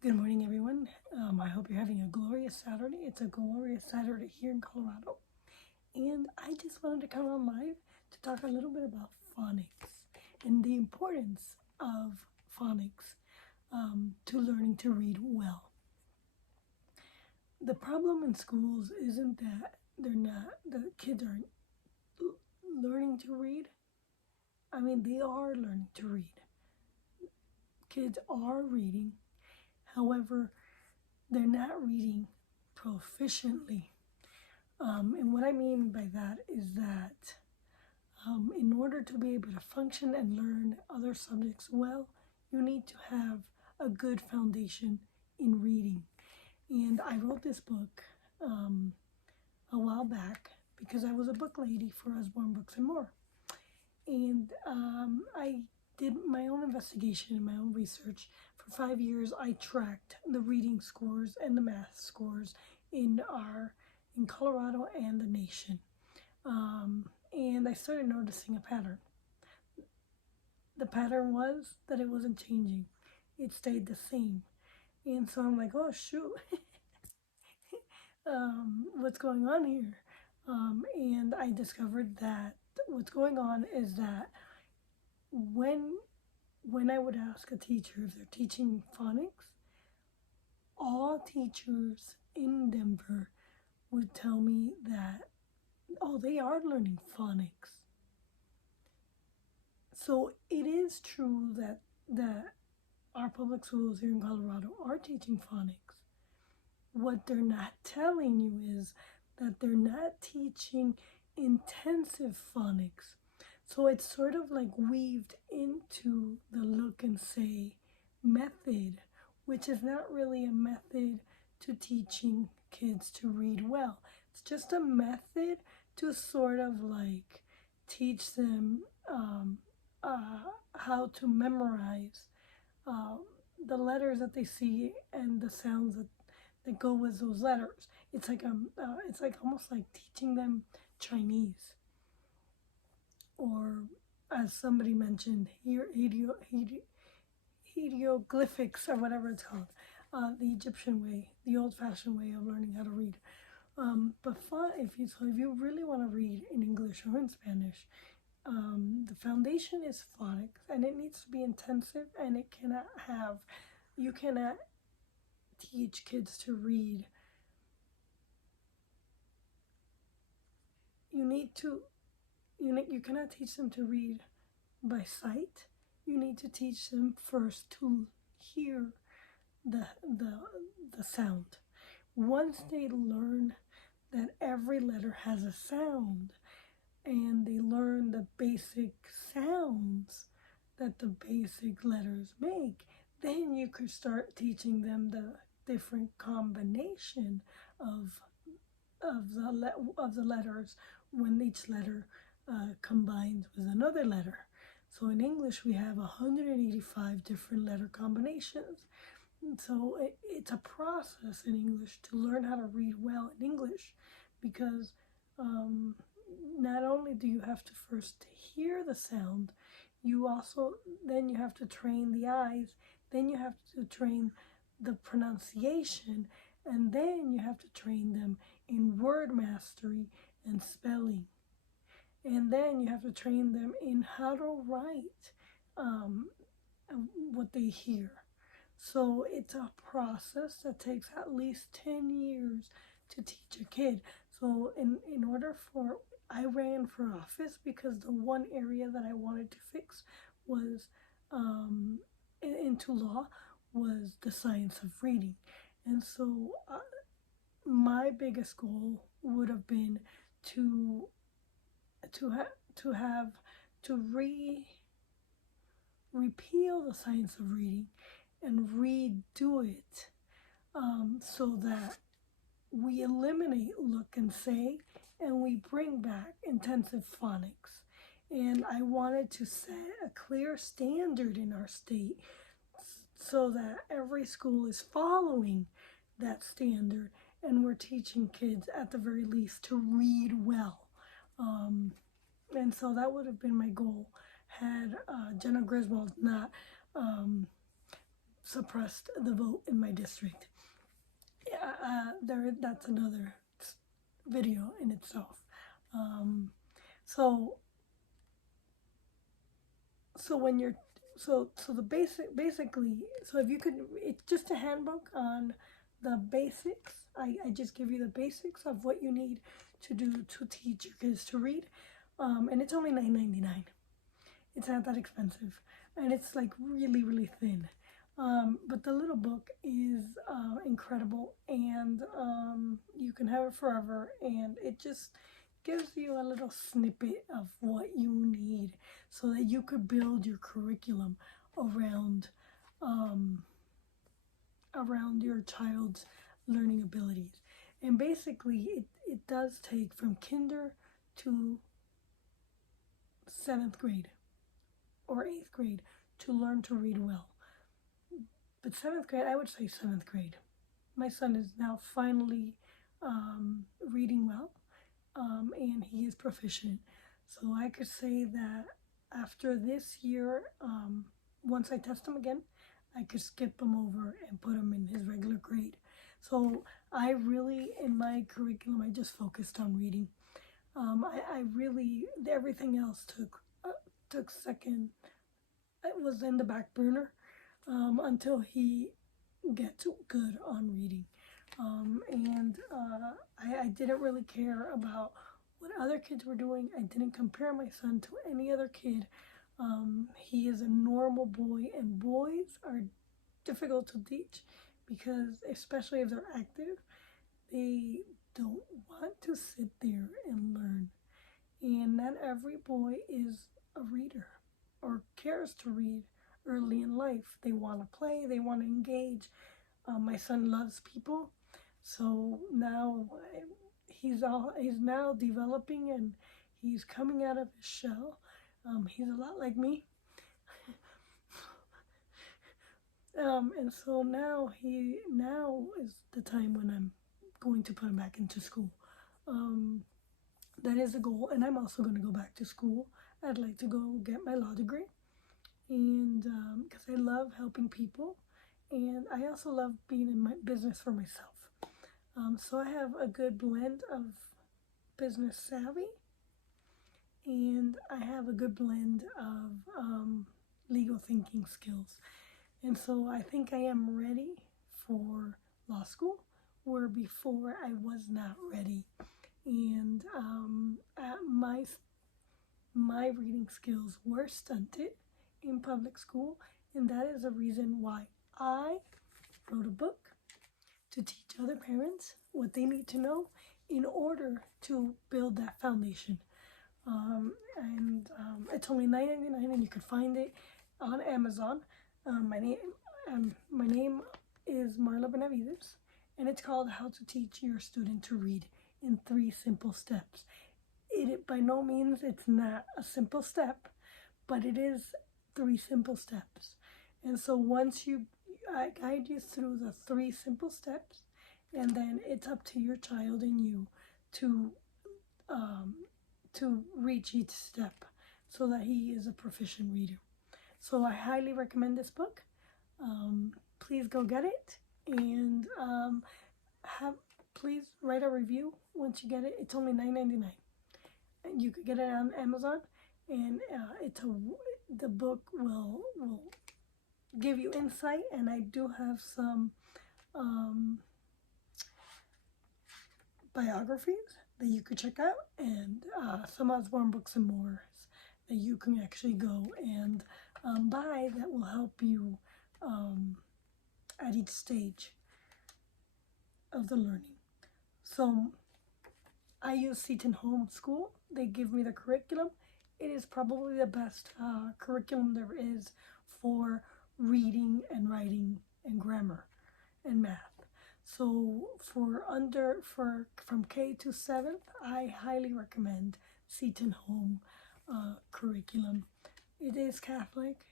Good morning, everyone. I hope you're having a glorious Saturday. It's a glorious Saturday here in Colorado. And I just wanted to come on live to talk a little bit about phonics and the importance of phonics to learning to read well. The problem in schools isn't that the kids aren't learning to read. I mean, they are learning to read. Kids are reading. However, they're not reading proficiently. And what I mean by that is that in order to be able to function and learn other subjects well, you need to have a good foundation in reading. And I wrote this book a while back because I was a book lady for Usborne Books and More. And I did my own investigation and my own research. For 5 years, I tracked the reading scores and the math scores in Colorado and the nation. And I started noticing a pattern. The pattern was that it wasn't changing. It stayed the same. And so I'm like, oh, shoot. What's going on here? And I discovered that what's going on is that when I would ask a teacher if they're teaching phonics, all teachers in Denver would tell me that, oh, they are learning phonics. So it is true that our public schools here in Colorado are teaching phonics. What they're not telling you is that they're not teaching intensive phonics. So it's sort of like weaved into the look and say method, which is not really a method to teaching kids to read well. It's just a method to sort of like teach them how to memorize the letters that they see and the sounds that go with those letters. It's like almost like teaching them Chinese, or as somebody mentioned, hieroglyphics or whatever it's called, the Egyptian way, the old-fashioned way of learning how to read. But if you really want to read in English or in Spanish, the foundation is phonics, and it needs to be intensive, and you cannot teach kids to read. You cannot teach them to read by sight. You need to teach them first to hear the sound. Once they learn that every letter has a sound, and they learn the basic sounds that the basic letters make, then you could start teaching them the different combination of the letters when each letter combines with another letter. So in English, we have 185 different letter combinations. So it's a process in English to learn how to read well in English, because not only do you have to first hear the sound, then you have to train the eyes, then you have to train the pronunciation, and then you have to train them in word mastery and spelling. And then you have to train them in how to write what they hear. So it's a process that takes at least 10 years to teach a kid. So I ran for office because the one area that I wanted to fix was into law was the science of reading. And so my biggest goal would have been to repeal the science of reading and redo it, so that we eliminate look and say and we bring back intensive phonics. And I wanted to set a clear standard in our state so that every school is following that standard, and we're teaching kids at the very least to read well. And so that would have been my goal had Jenna Griswold not suppressed the vote in my district. That's another video in itself. So when you're the basically, so if you could, it's just a handbook on the basics. I just give you the basics of what you need to do to teach your kids to read, and it's only $9.99. It's not that expensive, and it's like really, really thin. But the little book is incredible, and you can have it forever, and it just gives you a little snippet of what you need so that you could build your curriculum around your child's learning abilities. And basically, it does take from kinder to 7th grade or 8th grade to learn to read well. But 7th grade, I would say 7th grade. My son is now finally reading well, and he is proficient. So I could say that after this year, once I test him again, I could skip him over and put him in his regular grade. So I really, in my curriculum, I just focused on reading. I really, everything else took second. It was in the back burner until he gets good on reading. I didn't really care about what other kids were doing. I didn't compare my son to any other kid. He is a normal boy, and boys are difficult to teach because, especially if they're active, they don't want to sit there and learn. And not every boy is a reader or cares to read early in life. They want to play, they want to engage. My son loves people, so now he's now developing, and he's coming out of his shell. He's a lot like me. And so now is the time when I'm going to put him back into school. That is a goal, and I'm also going to go back to school. I'd like to go get my law degree, and because I love helping people, and I also love being in my business for myself. So I have a good blend of business savvy, and I have a good blend of legal thinking skills. And so I think I am ready for law school, where before I was not ready. And my reading skills were stunted in public school, and that is a reason why I wrote a book to teach other parents what they need to know in order to build that foundation. It's only $9.99, and you can find it on Amazon. My name is Marla Benavides, and it's called How to Teach Your Student to Read in 3 Simple Steps. It by no means, it's not a simple step, but it is 3 simple steps. And so once I guide you through the 3 simple steps, and then it's up to your child and you to reach each step so that he is a proficient reader. So I highly recommend this book. Please go get it, and please write a review once you get it. It's only $9.99. You could get it on Amazon, and the book will give you insight, and I do have some biographies that you could check out, and some Osborne Books and More that you can actually go and buy that will help you at each stage of the learning. So I use Seton Home School. They give me the curriculum. It is probably the best curriculum there is for reading and writing and grammar and math. So from K to 7th, I highly recommend Seton Home curriculum. It is Catholic.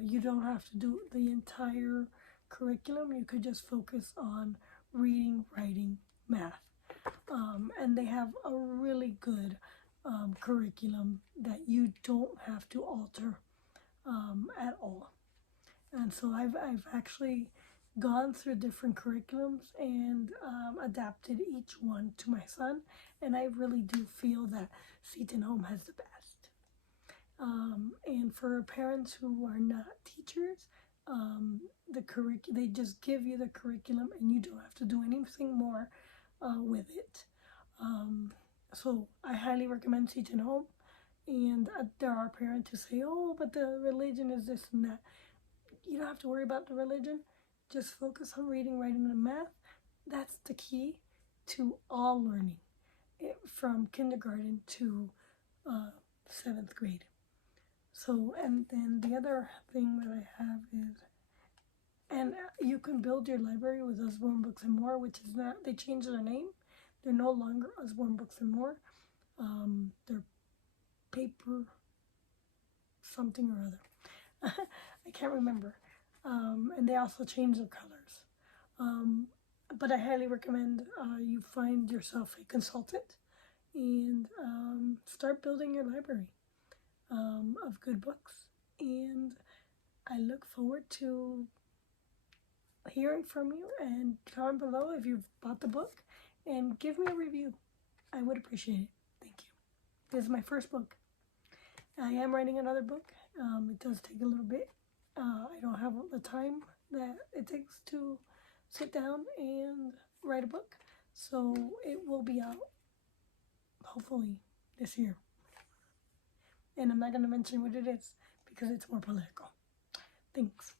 You don't have to do the entire curriculum. You could just focus on reading, writing, math. And they have a really good curriculum that you don't have to alter at all. And so I've actually gone through different curriculums and adapted each one to my son, and I really do feel that Seton Home has the best. And for parents who are not teachers, they just give you the curriculum, and you don't have to do anything more with it. So I highly recommend Seton Home. And there are parents who say, "Oh, but the religion is this and that." You don't have to worry about the religion. Just focus on reading, writing, and math. That's the key to all learning, from kindergarten to 7th grade. So, and then the other thing that I have is, and you can build your library with Usborne Books and More, which is not, they changed their name. They're no longer Usborne Books and More. They're paper something or other. I can't remember. And they also changed their colors. But I highly recommend you find yourself a consultant and start building your library of good books. And I look forward to hearing from you, and comment below if you've bought the book and give me a review. I would appreciate it. Thank you. This is my first book. I am writing another book. It does take a little bit. I don't have the time that it takes to sit down and write a book. So it will be out hopefully this year. And I'm not going to mention what it is because it's more political. Thanks.